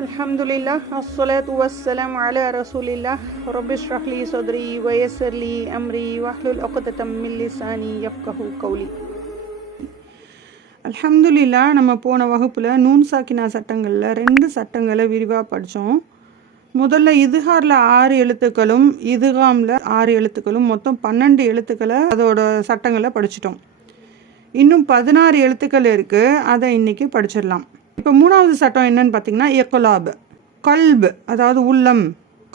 அல்ஹம்துலில்லா அஸ்ஸலாத் வஸ்ஸலாம் அல ரசூலில்லா ரபிஷ் ரஹ்லி சொத்ரி வயசர்லி அம்ரி வஹ்லுல் ஒக்கத்தம் மில்லிசானி யப்கஹு கௌலி அல்ஹம்துலில்லா நம்ம போன வகுப்பில் நூன் சாக்கினா சட்டங்களில் ரெண்டு சட்டங்களை விரிவாக படித்தோம் முதல்ல இதுகாரில் ஆறு எழுத்துக்களும் இதுகாமில் ஆறு எழுத்துக்களும் மொத்தம் பன்னெண்டு எழுத்துக்களை அதோட சட்டங்களை படிச்சிட்டோம். இன்னும் பதினாறு எழுத்துக்கள் இருக்குது அதை இன்றைக்கி படிச்சிடலாம். இப்போ மூணாவது சட்டம் என்னன்னு பார்த்தீங்கன்னா எக்கலாப் கல்பு அதாவது உள்ளம்.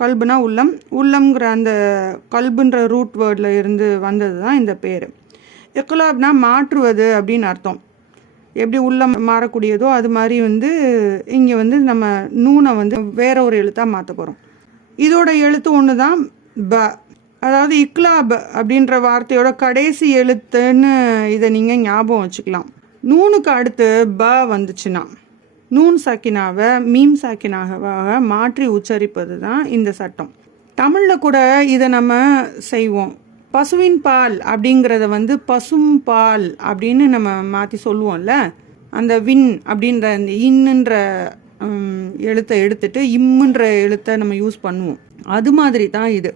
கல்புனா உள்ளம். உள்ளம்ங்கிற அந்த கல்புன்ற ரூட் வேர்டில் இருந்து வந்தது தான் இந்த பேர். எக்கலாப்னா மாற்றுவது அப்படின்னு அர்த்தம். எப்படி உள்ளம் மாறக்கூடியதோ அது மாதிரி வந்து இங்கே வந்து நம்ம நூனை வந்து வேற ஒரு எழுத்தாக மாற்ற போகிறோம் இதோட எழுத்து ஒன்று தான் ப. அதாவது இக்லாப் அப்படின்ற வார்த்தையோட கடைசி எழுத்துன்னு இதை நீங்கள் ஞாபகம் வச்சுக்கலாம். நூனுக்கு அடுத்து ப வந்துச்சுன்னா நூன் சாக்கினாவை மீம் சாக்கினாக மாற்றி உச்சரிப்பது தான் இந்த சட்டம். தமிழில் கூட இதை நம்ம செய்வோம். பசுவின் பால் அப்படிங்கிறத வந்து பசும் பால் அப்படின்னு நம்ம மாற்றி சொல்லுவோம்ல? அந்த வின் அப்படின்ற அந்த இன்னுன்ற எழுத்தை எடுத்துட்டு இம்முன்ற எழுத்தை நம்ம யூஸ் பண்ணுவோம். அது மாதிரி தான் இது.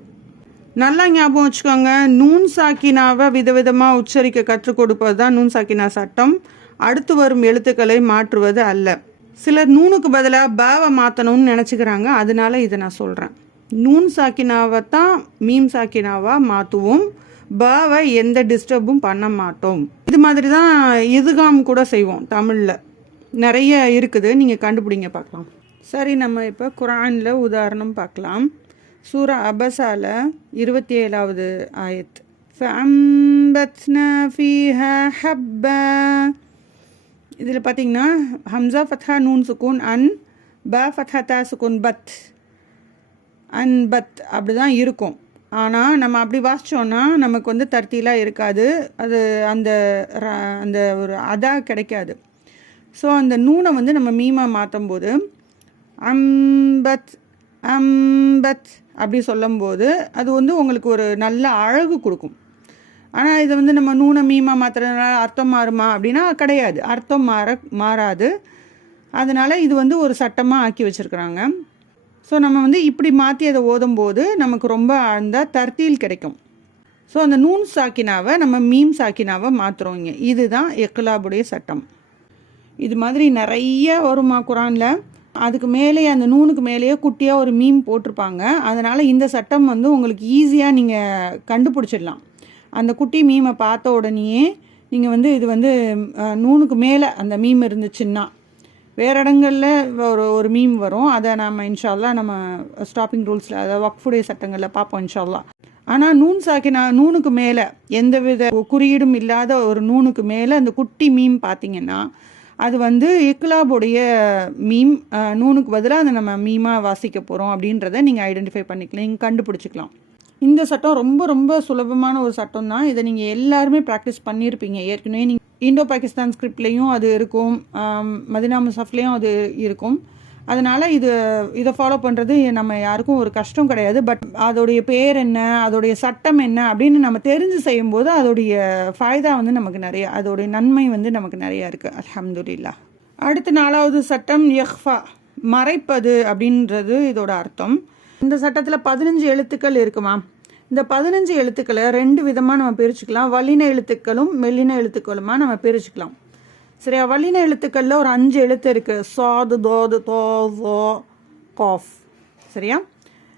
நல்லா ஞாபகம் வச்சுக்கோங்க. நூன் சாக்கினாவை விதவிதமாக உச்சரிக்க கற்றுக் கொடுப்பது தான் நூன் சாக்கினா சட்டம். அடுத்து வரும் எழுத்துக்களை மாற்றுவது அல்ல. சிலர் நூனுக்கு பதிலாக பாவை மாற்றணும்னு நினச்சிக்கிறாங்க அதனால இதை நான் சொல்கிறேன் நூன் சாக்கினாவை தான் மீம் சாக்கினாவா மாற்றுவோம் பாவை எந்த டிஸ்டர்பும் பண்ண மாட்டோம் இது மாதிரி தான் இதுகாம் கூட செய்வோம் தமிழில் நிறைய இருக்குது நீங்கள் கண்டுபிடிங்க பார்க்கலாம் சரி நம்ம இப்போ குரானில் உதாரணம் பார்க்கலாம் சூரா அபசால இருபத்தி ஏழாவது ஆயத் فَأَنبَتْنَا فِيهَا حَبًّا இதில் பார்த்தீங்கன்னா ஹம்சா ஃபத்ஹா நூன் சுக்கூன் அன் ப ஃபத்ஹா தா சுக்கூன் பத். அன் பத் அப்படி தான் இருக்கும். ஆனால் நம்ம அப்படி வாசிச்சோன்னா நமக்கு வந்து தர்த்திலாம் இருக்காது. அது அந்த ர- அந்த ஒரு அதா கிடைக்காது. ஸோ அந்த நூனை வந்து நம்ம மீமா மாற்றும் போது அம்பத் அம்பத் அப்படி சொல்லும்போது அது வந்து உங்களுக்கு ஒரு நல்ல அழகு கொடுக்கும். ஆனால் இதை வந்து நம்ம நூனை மீமா மாற்றுறதுனால அர்த்தம் மாறுமா அப்படின்னா கிடையாது. அர்த்தம் மாற மாறாது. அதனால் இது வந்து ஒரு சட்டமாக ஆக்கி வச்சுருக்குறாங்க. ஸோ நம்ம வந்து இப்படி மாற்றி அதை ஓதும்போது நமக்கு ரொம்ப அந்த தர்த்தியில் கிடைக்கும். ஸோ அந்த நூன் சாக்கினாவை நம்ம மீம் சாக்கினாவை மாற்றுறோங்க இதுதான் எக்லாபுடைய சட்டம். இது மாதிரி நிறைய வருமா குரானில்? அதுக்கு மேலேயே அந்த நூனுக்கு மேலேயே குட்டியாக ஒரு மீம் போட்டிருப்பாங்க. அதனால் இந்த சட்டம் வந்து உங்களுக்கு ஈஸியாக நீங்கள் கண்டுபிடிச்சிடலாம். அந்த குட்டி மீமை பார்த்த உடனேயே நீங்கள் வந்து இது வந்து நூனுக்கு மேலே அந்த மீம் இருந்துச்சுன்னா வேறு இடங்களில் ஒரு ஒரு மீம் வரும். அதை நம்ம இன்ஷால்லா நம்ம ஸ்டாப்பிங் ரூல்ஸில் அதாவது வக்ஃபுடைய சட்டங்களில் பார்ப்போம் இன்ஷால்லா ஆனால் நூன் சாக்கினா நூனுக்கு மேலே எந்த வித குறியீடும் இல்லாத ஒரு நூனுக்கு மேலே அந்த குட்டி மீம் பார்த்தீங்கன்னா அது வந்து இக்லாபுடைய மீம் நூனுக்கு பதிலாக அதை நம்ம மீமாக வாசிக்க போகிறோம் அப்படின்றத நீங்கள் ஐடென்டிஃபை பண்ணிக்கலாம். நீங்கள் கண்டுபிடிச்சிக்கலாம். இந்த சட்டம் ரொம்ப ரொம்ப சுலபமான ஒரு சட்டம் தான் இதை நீங்கள் எல்லாருமே ப்ராக்டிஸ் பண்ணியிருப்பீங்க ஏற்கனவே நீங்கள் இந்தோ பாகிஸ்தான் ஸ்கிரிப்ட்லேயும் அது இருக்கும். மதினா முசாஃப்லேயும் அது இருக்கும். அதனால் இது இதை ஃபாலோ பண்ணுறது நம்ம யாருக்கும் ஒரு கஷ்டம் கிடையாது. பட் அதோடைய பேர் என்ன அதோடைய சட்டம் என்ன அப்படின்னு நம்ம தெரிஞ்சு செய்யும்போது அதோடைய ஃபாய்தா வந்து நமக்கு நிறைய அதோடைய நன்மை வந்து நமக்கு நிறையா இருக்குது அலமதுல்லா அடுத்து நாலாவது சட்டம் யஹ்ஃபா மறைப்பது அப்படின்றது இதோட அர்த்தம். இந்த சட்டத்தில் பதினஞ்சு எழுத்துக்கள் இருக்குமா இந்த பதினஞ்சு எழுத்துக்களை ரெண்டு விதமாக நம்ம பிரிச்சுக்கலாம். வல்லின எழுத்துக்களும் மெல்லின எழுத்துக்களுமா நம்ம பிரிச்சுக்கலாம். சரியா? வல்லின எழுத்துக்களில் ஒரு அஞ்சு எழுத்து இருக்குது சாது தோது தோ ஜோ காஃப். சரியா?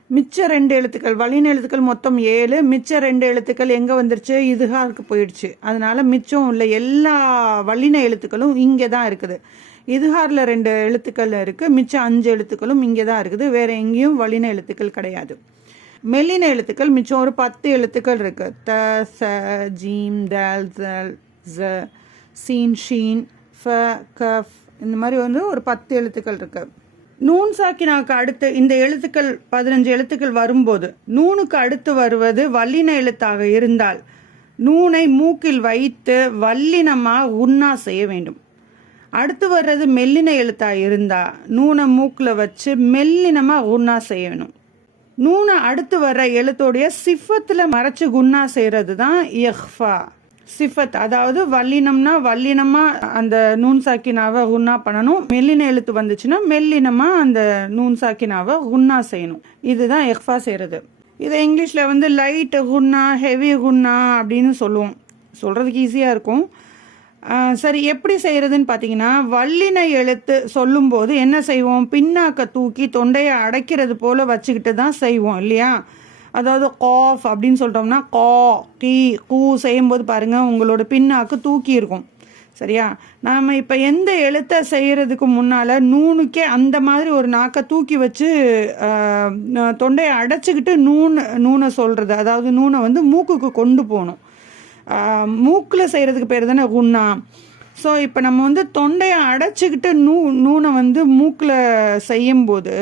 மிச்ச ரெண்டு எழுத்துக்கள் வலின எழுத்துக்கள் மொத்தம் ஏழு. மிச்ச ரெண்டு எழுத்துக்கள் எங்கே வந்துருச்சு? இதுகாருக்கு போயிடுச்சு. அதனால மிச்சம் உள்ள எல்லா வல்லின எழுத்துக்களும் இங்கே தான் இருக்குது. இதுகாரில் ரெண்டு எழுத்துக்கள் இருக்குது மிச்சம் அஞ்சு எழுத்துக்களும் இங்கே தான் இருக்குது. வேறு எங்கேயும் வலின எழுத்துக்கள் கிடையாது. மெல்லின எழுத்துக்கள் மிச்சம் ஒரு பத்து எழுத்துக்கள் இருக்கு. த ச ஜீம் தல் ஜல் ஜ சீன் ஷீன் ஃப கஃப் இந்த மாதிரி வந்து ஒரு பத்து எழுத்துக்கள் இருக்கு. நூன் சாக்கினாக்கு அடுத்து இந்த எழுத்துக்கள் பதினஞ்சு எழுத்துக்கள் வரும்போது நூனுக்கு அடுத்து வருவது வல்லின எழுத்தாக இருந்தால் நூனை மூக்கில் வைத்து வல்லினமாக உண்ணா செய்ய வேண்டும். அடுத்து வர்றது மெல்லின எழுத்தாக இருந்தால் நூனை மூக்கில் வச்சு மெல்லினமாக உண்ணா செய்யணும். நூனை அடுத்து வர்ற எழுத்தோடைய சிஃபத்தில் மறைச்சு குண்ணா செய்கிறது தான் எஹ்ஃபா சிஃபத் அதாவது வல்லினம்னா வல்லினமாக அந்த நூன் சாக்கினாவை குன்னா பண்ணணும். மெல்லின எழுத்து வந்துச்சுன்னா மெல்லினமாக அந்த நூன் சாக்கினாவை குன்னா செய்யணும். இதுதான் எஃபா செய்கிறது இதை இங்கிலீஷில் வந்து லைட் குன்னா ஹெவி குன்னா அப்படின்னு சொல்லுவோம். சொல்கிறதுக்கு ஈஸியாக இருக்கும். சரி எப்படி செய்கிறதுன்னு பார்த்தீங்கன்னா வல்லின எழுத்து சொல்லும்போது என்ன செய்வோம்? பின்னாக்க தூக்கி தொண்டையை அடைக்கிறது போல் வச்சுக்கிட்டு தான் செய்வோம் இல்லையா? அதாவது காஃப் அப்படின்னு சொல்லிட்டோம்னா கா கீ கூ செய்யும்போது பாருங்கள் உங்களோட பின்னாக்கு தூக்கி இருக்கும் சரியா? நாம் இப்போ எந்த எழுத்தை செய்கிறதுக்கு முன்னால் நூனுக்கே அந்த மாதிரி ஒரு நாக்கை தூக்கி வச்சு தொண்டையை அடைச்சிக்கிட்டு நூன் நூனை சொல்கிறது அதாவது நூனை வந்து மூக்குக்கு கொண்டு போகணும். மூக்கில் செய்கிறதுக்கு பேர் தானே உண்ணா. ஸோ இப்போ நம்ம வந்து தொண்டையை அடைச்சிக்கிட்டு நூ நூனை வந்து மூக்கில் செய்யும்போது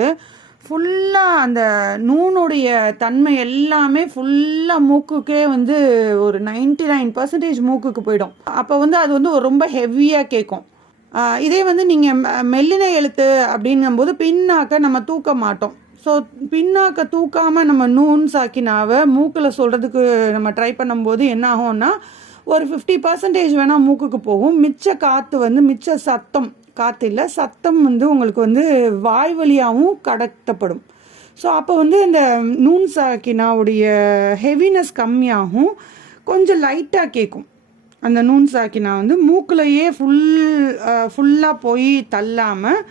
ஃபுல்லாக அந்த நூனுடைய தன்மை எல்லாமே ஃபுல்லாக மூக்குக்கே வந்து ஒரு 99% நைன் பர்சன்டேஜ் மூக்குக்கு போயிடும். அப்போ வந்து அது வந்து ரொம்ப ஹெவியாக கேட்கும் இதே வந்து நீங்கள் மெல்லின எழுத்து அப்படிங்கும்போது பின்னாக்க நம்ம தூக்க மாட்டோம். ஸோ பின்னாக்க தூக்காமல் நம்ம நூன் சாக்கினாவை மூக்கில் சொல்கிறதுக்கு நம்ம ட்ரை பண்ணும்போது என்ன ஆகும்னா ஒரு ஃபிஃப்டி பர்சன்டேஜ் வேணால் மூக்குக்கு போகும். மிச்ச காற்று வந்து மிச்ச சத்தம் காற்று இல்லை சத்தம் வந்து உங்களுக்கு வந்து வாய் வழியாகவும் கடத்தப்படும். ஸோ அப்போ வந்து இந்த நூன் சாக்கினாவுடைய ஹெவினஸ் கம்மியாகும். கொஞ்சம் லைட்டாக கேட்கும் அந்த நூன் சாக்கினா வந்து மூக்கிலையே ஃபுல் ஃபுல்லாக போய் தள்ளாமல்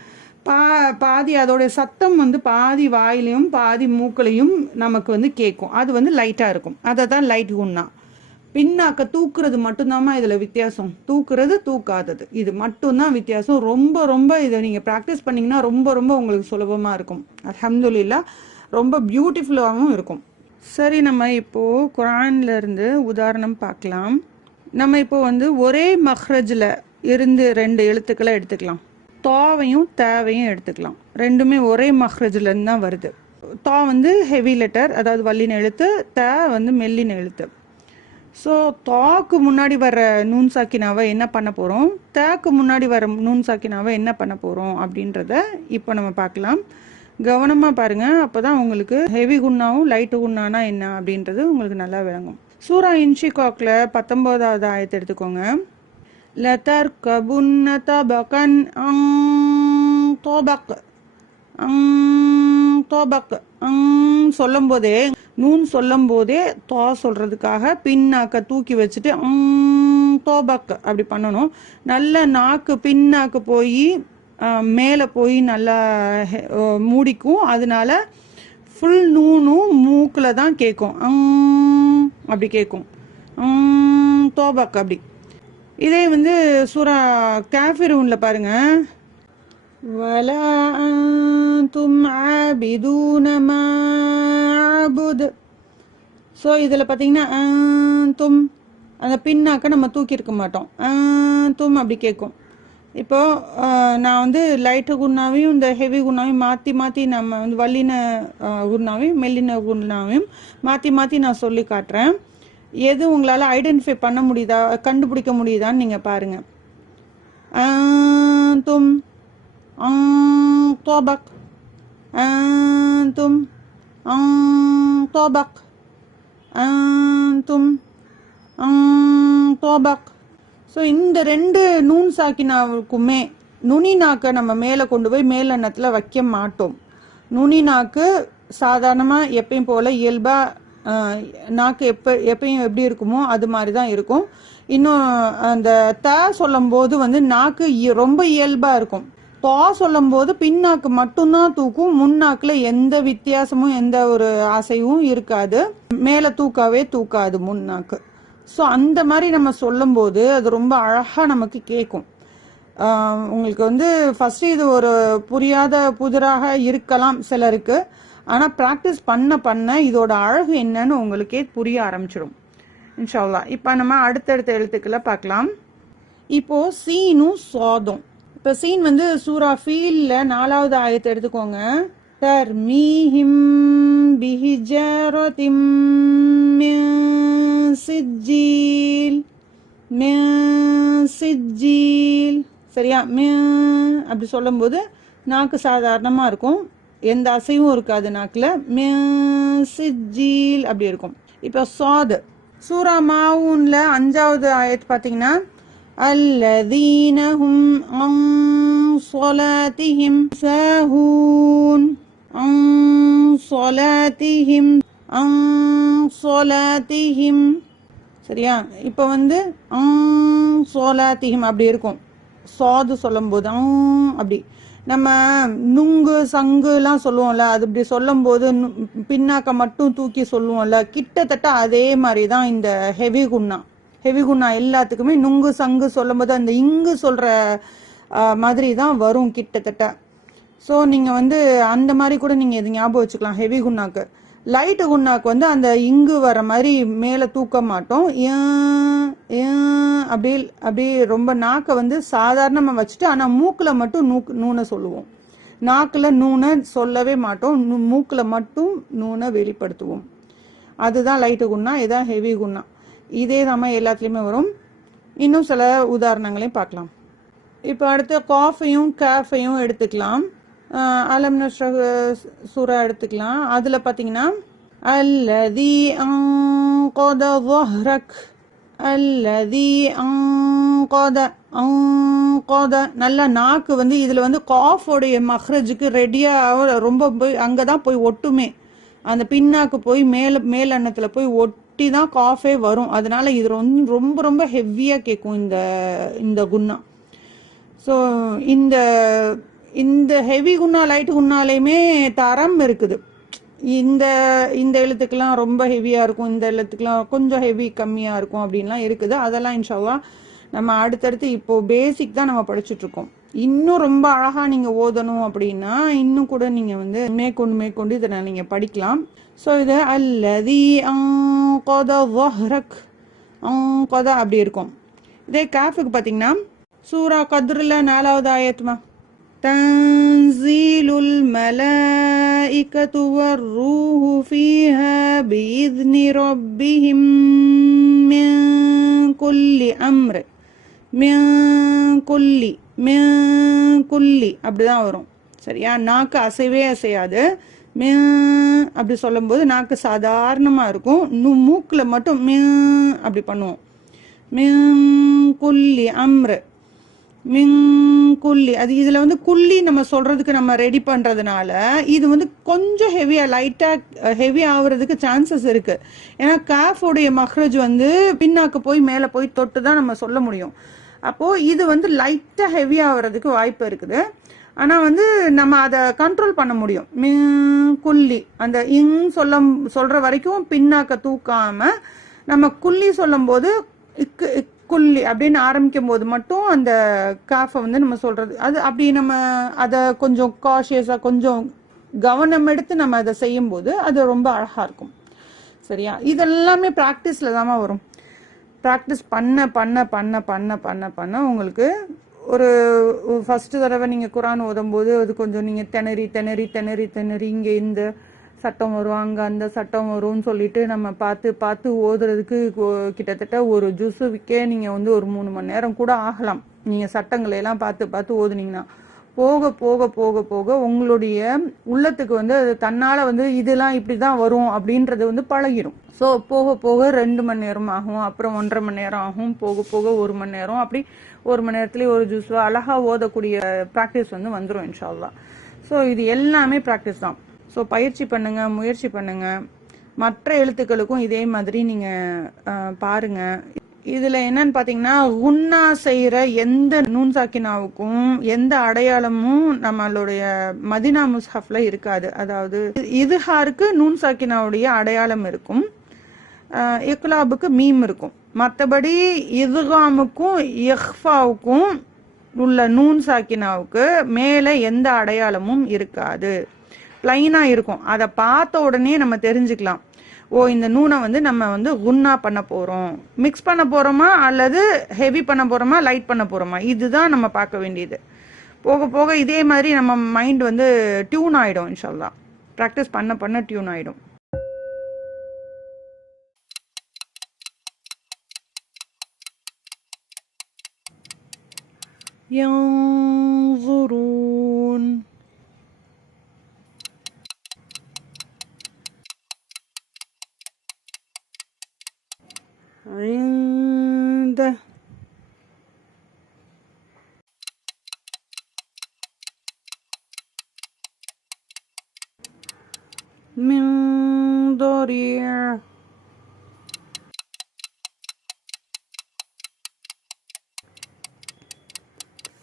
பா பாதி அதோடைய சத்தம் வந்து பாதி வாயிலையும் பாதி மூக்களையும் நமக்கு வந்து கேட்கும் அது வந்து லைட்டாக இருக்கும். அதை தான் லைட் குன்னா. பின்னாக்க தூக்குறது மட்டும்தாம்மா இதில் வித்தியாசம். தூக்குறது தூக்காதது. இது மட்டும்தான் வித்தியாசம். ரொம்ப ரொம்ப இதை நீங்கள் ப்ராக்டிஸ் பண்ணிங்கன்னா ரொம்ப ரொம்ப உங்களுக்கு சுலபமாக இருக்கும். அல்ஹம்துலில்லா ரொம்ப பியூட்டிஃபுல்லாகவும் இருக்கும். சரி நம்ம இப்போது குரான்ல இருந்து உதாரணம் பார்க்கலாம். நம்ம இப்போ வந்து ஒரே மஹ்ரஜில் இருந்து ரெண்டு எழுத்துக்களை எடுத்துக்கலாம். தாவையும் தேவையும் எடுத்துக்கலாம். ரெண்டுமே ஒரே மஹ்ரஜ்லேருந்து தான் வருது. தா வந்து ஹெவி லெட்டர் அதாவது வல்லின எழுத்து த வந்து மெல்லின எழுத்து. ஸோ தாக்கு முன்னாடி வர நூன் சாக்கினாவை என்ன பண்ண போகிறோம் தேக்கு முன்னாடி வர நூன் சாக்கினாவை என்ன பண்ண போகிறோம் அப்படின்றத இப்போ நம்ம பார்க்கலாம். கவனமாக பாருங்கள் அப்போ தான் உங்களுக்கு ஹெவி குன்னாவும் லைட்டு குன்னானா என்ன அப்படின்றது உங்களுக்கு நல்லா விளங்கும். சூரா இன்ஷிகாக்கில் பத்தொம்போதாவது ஆயத்தை எடுத்துக்கோங்க. لتركبن கபுன்ன عن طبق தோபக் அங் அங் சொல்லும் போதே நூன் சொல்லும் போதே தோ சொல்றதுக்காக பின்னாக்க தூக்கி வச்சுட்டு தோபக் அப்படி பண்ணணும். நல்ல நாக்கு பின்னாக்கு போய் மேலே போய் நல்லா மூடிக்கும். அதனால ஃபுல் நூனும் மூக்கில் தான் கேட்கும் அங் அப்படி கேட்கும் தோபக் அப்படி. இதே வந்து சூரா காஃபிரூனில் பாருங்க ولا أنتم عابدون ما أعبد ஸோ இதில் பார்த்தீங்கன்னா தும் அந்த பின்னாக்க நம்ம தூக்கியிருக்க மாட்டோம் தும் அப்படி கேட்கும் இப்போ ஆஹ், நான் வந்து லைட்டு குண்ணாவையும் இந்த ஹெவி குண்ணாவையும் மாற்றி மாற்றி நம்ம வந்து வல்லின ஆஹ், குண்ணாவையும் மெல்லின குண்ணாவையும் மாற்றி மாற்றி நான் சொல்லி காட்டுறேன் எது உங்களால் ஐடென்டிஃபை பண்ண முடியுதா கண்டுபிடிக்க முடியுதான்னு நீங்கள் பாருங்கள் தும் தோபக் தும் தோபக் தும் தோபக் ஸோ இந்த ரெண்டு நூன் சாக்கினாவுக்குமே நுனி நாக்கை நம்ம மேலே கொண்டு போய் மேலெண்ணத்தில் வைக்க மாட்டோம். நுனி நாக்கு சாதாரணமாக எப்பயும் போல் இயல்பாக நாக்கு எப்போ எப்பயும் எப்படி இருக்குமோ அது மாதிரி தான் இருக்கும். இன்னும் அந்த த சொல்லும்போது வந்து நாக்கு இய- ரொம்ப இயல்பாக இருக்கும். தா சொல்லும்போது பின்னாக்கு மட்டும்தான் தூக்கும். முன்னாக்குல எந்த வித்தியாசமும் எந்த ஒரு அசைவும் இருக்காது. மேலே தூக்காவே தூக்காது முன்னாக்கு ஸோ அந்த மாதிரி நம்ம சொல்லும்போது அது ரொம்ப அழகாக நமக்கு கேட்கும் உங்களுக்கு வந்து ஃபஸ்ட்டு இது ஒரு புரியாத புதிராக இருக்கலாம் சிலருக்கு. ஆனால் ப்ராக்டிஸ் பண்ண பண்ண இதோட அழகு என்னன்னு உங்களுக்கே புரிய ஆரம்பிச்சிடும் இன்ஷால்லா இப்போ நம்ம அடுத்தடுத்த எழுத்துக்களை பார்க்கலாம். இப்போ சீனும் சோதம். இப்போ சீன் வந்து சூரா ஃபீல்ல நாலாவது ஆயத்தை எடுத்துக்கோங்க. தர்மீஹிம் பிஹிஜரதிம் மின் சிஜ்ஜீல். மின் சிஜ்ஜீல். சரியா? மே அப்படி சொல்லும்போது நாக்கு சாதாரணமாக இருக்கும். எந்த அசைவும் இருக்காது நாக்கில் மின் சிஜ்ஜீல் அப்படி இருக்கும் இப்போ சாது சூரா மாவூன்ல அஞ்சாவது ஆயத் பார்த்தீங்கன்னா الذين هم عن صلاتهم ساهون عن صلاتهم عن صلاتهم சரியா இப்போ வந்து அம் சோலாத்திஹிம் அப்படி இருக்கும் சாது சொல்லும்போது அம் அப்படி நம்ம நுங்கு சங்குலாம் சொல்லுவோம்ல அது இப்படி சொல்லும்போது போது பின்னாக்க மட்டும் தூக்கி சொல்லுவோம்ல கிட்டத்தட்ட அதே மாதிரி தான் இந்த ஹெவி குண்ணா ஹெவி குண்ணா எல்லாத்துக்குமே நுங்கு சங்கு சொல்லும்போது அந்த இங்கு சொல்ற மாதிரி தான் வரும் கிட்டத்தட்ட. ஸோ நீங்கள் வந்து அந்த மாதிரி கூட நீங்கள் இது ஞாபகம் வச்சுக்கலாம் ஹெவி குண்ணாக்கு லைட்டு குண்ணாக்கு வந்து அந்த இங்கு வர மாதிரி மேலே தூக்க மாட்டோம். ஏன், அப்படி அப்படி ரொம்ப நாக்கை வந்து சாதாரணமாக வச்சுட்டு ஆனால் மூக்கில் மட்டும் நூக்கு நூனை சொல்லுவோம். நாக்கில் நூனை சொல்லவே மாட்டோம். மூக்கில் மட்டும் நூனை வெளிப்படுத்துவோம். அதுதான் லைட்டு குண்ணா இதுதான் ஹெவி குண்ணா இதே நம்ம எல்லாத்துலேயுமே வரும். இன்னும் சில உதாரணங்களையும் பார்க்கலாம். இப்போ அடுத்து காஃபையும் கேஃபையும் எடுத்துக்கலாம். அலம் நஷ்ர சூறா எடுத்துக்கலாம். அதில் பார்த்தீங்கன்னா அல்லதி அங்கத வஹ்ரக் அல்லதி அங்கத அங்கத நல்ல நாக்கு வந்து இதில் வந்து காஃபோடைய மஹ்ரஜுக்கு ரெடியாக ரொம்ப போய் அங்கே தான் போய் ஒட்டுமே. அந்த பின்னாக்கு போய் மேல மேல் அன்னத்தில் போய் ஒட்டி தான் காஃபே வரும். அதனால இது ரொம்ப ரொம்ப ஹெவியாக கேட்கும் இந்த இந்த குன்னா. ஸோ இந்த இந்த ஹெவி குன்னா லைட்டு குண்ணாலையுமே தரம் இருக்குது. இந்த இந்த எழுத்துக்கெல்லாம் ரொம்ப ஹெவியாக இருக்கும் இந்த எழுத்துக்கெல்லாம் கொஞ்சம் ஹெவி கம்மியாக இருக்கும் அப்படின்லாம் இருக்குது. அதெல்லாம் இன்ஷால்லா நம்ம அடுத்தடுத்து இப்போது பேசிக் தான் நம்ம படிச்சுட்ருக்கோம். இன்னும் ரொம்ப அழகாக நீங்கள் ஓதணும் அப்படின்னா இன்னும் கூட நீங்கள் வந்து மேற்கொண்டு மேற்கொண்டு இதை நீங்கள் படிக்கலாம். ஸோ இது அல்லதி அங்கத வஹ்ரக் கொத அப்படி இருக்கும். இதே கேஃபுக்கு பார்த்தீங்கன்னா சூரா கத்ரில் நாலாவது ஆயத்துமா? تنزيل الملائكة والروح فيها بإذن ربهم من كل أمر من كل من كل அப்படிதான் வரும் சரியா நாக்கு அசைவே அசையாது மின் அப்படி சொல்லும்போது நாக்கு சாதாரணமாக இருக்கும் நு மூக்கில் மட்டும் மின் அப்படி பண்ணுவோம் மின் குல்லி அம்ரு மின் குள்ளி. அது இதில் வந்து குள்ளி நம்ம சொல்கிறதுக்கு நம்ம ரெடி பண்ணுறதுனால இது வந்து கொஞ்சம் ஹெவியாக லைட்டாக ஹெவி ஆகுறதுக்கு சான்சஸ் இருக்குது ஏன்னா காஃபோடைய மஹ்ரஜ் வந்து பின்னாக்கு போய் மேலே போய் தொட்டு தான் நம்ம சொல்ல முடியும். அப்போது இது வந்து லைட்டாக ஹெவி ஆகிறதுக்கு வாய்ப்பு இருக்குது. ஆனால் வந்து நம்ம அதை கண்ட்ரோல் பண்ண முடியும். மின் குள்ளி. அந்த இங் சொல்ல சொல்கிற வரைக்கும் பின்னாக்க தூக்காமல் நம்ம குள்ளி சொல்லும்போது இக்கு இக் குல்லி அப்படின்னு ஆரம்பிக்கும் போது மட்டும் அந்த காஃபை வந்து நம்ம சொல்றது. அது அப்படி நம்ம அதை கொஞ்சம் காஷியஸாக கொஞ்சம் கவனம் எடுத்து நம்ம அதை செய்யும்போது அது ரொம்ப அழகாக இருக்கும். சரியா? இதெல்லாமே ப்ராக்டிஸில் தாம்மா வரும். ப்ராக்டிஸ் பண்ண பண்ண பண்ண பண்ண பண்ண பண்ண உங்களுக்கு ஒரு ஃபஸ்ட்டு தடவை நீங்கள் குரான் ஓதும்போது அது கொஞ்சம் நீங்கள் திணறி திணறி திணறி திணறி இங்கே இந்த சட்டம் வரும். அங்கே அந்த சட்டம் வரும்னு சொல்லிட்டு நம்ம பார்த்து பார்த்து ஓதுறதுக்கு கிட்டத்தட்ட ஒரு ஜூஸுக்கே நீங்கள் வந்து ஒரு மூணு மணி நேரம் கூட ஆகலாம். நீங்கள் சட்டங்களையெல்லாம் பார்த்து பார்த்து ஓதுனீங்கன்னா. போக போக போக போக உங்களுடைய உள்ளத்துக்கு வந்து அது தன்னால் வந்து இதெல்லாம் இப்படி தான் வரும் அப்படின்றது வந்து பழகிடும். ஸோ போக போக ரெண்டு மணி நேரம் ஆகும் அப்புறம் ஒன்றரை மணி நேரம் ஆகும் போக போக ஒரு மணி நேரம். அப்படி ஒரு மணி நேரத்துலேயே ஒரு ஜூஸ் அழகாக ஓதக்கூடிய ப்ராக்டிஸ் வந்து வந்துடும் இன்ஷால்லா ஸோ இது எல்லாமே ப்ராக்டிஸ் தான். ஸோ பயிற்சி பண்ணுங்கள் முயற்சி பண்ணுங்கள் மற்ற எழுத்துக்களுக்கும் இதே மாதிரி நீங்கள் பாருங்க. இதில் என்னன்னு பார்த்தீங்கன்னா உண்ணா செய்கிற எந்த நூன் சாக்கினாவுக்கும் எந்த அடையாளமும் நம்மளுடைய மதினா முஸ்ஹஃப்ல இருக்காது. அதாவது இதுஹாருக்கு நூன் சாக்கினாவுடைய அடையாளம் இருக்கும். அஹ் இக்லாபுக்கு மீம் இருக்கும். மற்றபடி இதுகாமுக்கும் எஹ்ஃபாவுக்கும் உள்ள நூன் சாக்கினாவுக்கு மேலே எந்த அடையாளமும் இருக்காது. ப்ளைனாக இருக்கும் அதை பார்த்த உடனே நம்ம தெரிஞ்சுக்கலாம் ஓ இந்த நூனை வந்து நம்ம வந்து குன்னா பண்ண போகிறோம் மிக்ஸ் பண்ண போகிறோமா அல்லது ஹெவி பண்ண போகிறோமா லைட் பண்ண போகிறோமா இதுதான் நம்ம பார்க்க வேண்டியது போக போக இதே மாதிரி நம்ம மைண்ட் வந்து டியூன் ஆகிடும் இன்ஷால்லா ப்ராக்டிஸ் பண்ண பண்ண டியூன் ஆகிடும் ينظرون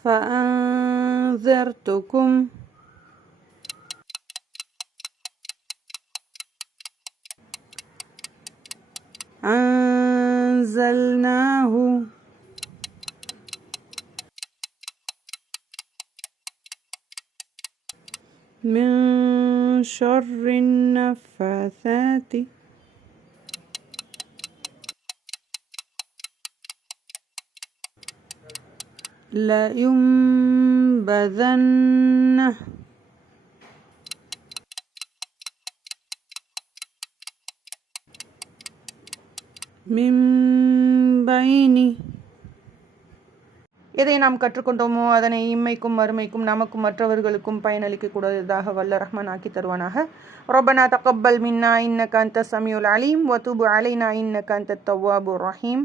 فأنذرتكم. أنزلناه. من شر النفاثات. لينبذنه من بين எதை நாம் கற்றுக்கொண்டோமோ அதனை இம்மைக்கும் மறுமைக்கும் நமக்கும் மற்றவர்களுக்கும் பயனளிக்கக்கூடியதாக வல்ல ரஹ்மான் ஆக்கி தருவானாக ரப்பனா தகப்பல் மின்னா இன்னக அந்த சமியுல் அலீம் வத்துபு அலைனா இன்னக அந்த தவ்வாபு ரஹீம்